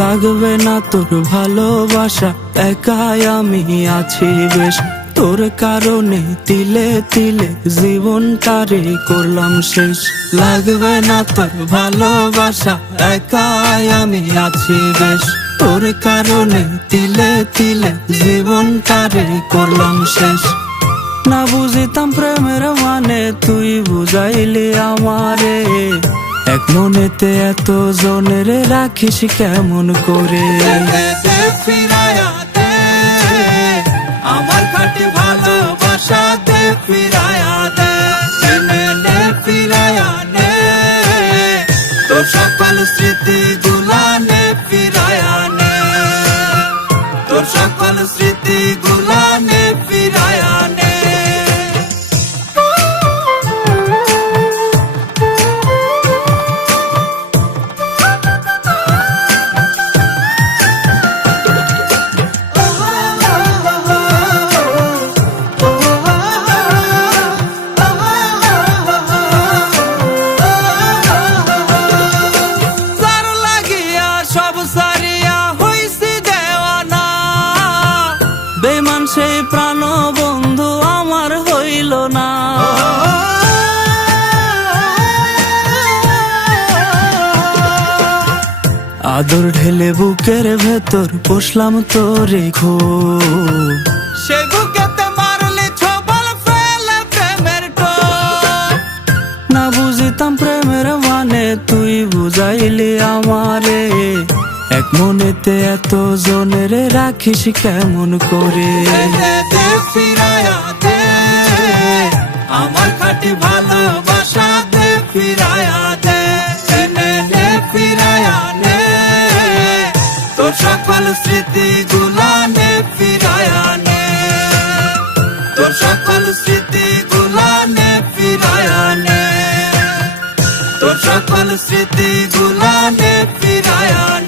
লাগবে না তোর ভালোবাসা, একাই আমি আছি বেশ। তোর কারণে তিলে তিলে জীবনটারে করলাম শেষ। লাগবে না তোর ভালোবাসা, একাই আমি আছি বেশ। তোর কারণে তিলে তিলে জীবনটারে করলাম শেষ। না বুঝিতাম প্রেমের মানে, তুই বুঝাইলি আমারে। এক মনেতে এত জনের রাখিস কেমন করে? ফিরায়া দে আমার খাঁটি ভালোবাসা, দে ফিরায়া দে, ফিরায়া নে তোর সকল স্মৃতি গুলা, নে ফিরায়া নে তোর সকল স্মৃতি গুলা, নে ফিরায়া নে। বেমান সেই প্রাণ বন্ধু আমার হইল না। আদর ঢেলে বুকের ভেতর পোষলাম তোরে খুব, সে বুকেতে মারলে ছবল ফেলে প্রেমের টোপ। না বুঝিতাম প্রেমের মানে, তুই বুঝাইলি আমারে। এক মনেতে এত জনের রাখিস কেমন করে? ফিরায়া দে আমার খাঁটি ভালোবাসা, দে ফিরায়া দে, ফিরায়া নে তোর সকল স্মৃতি গুলা, নে ফিরায়া নে তোর সকল স্মৃতি গুলা, নে ফিরায়া নে তোর সকল স্মৃতি গুলা, নে ফিরায়া নে।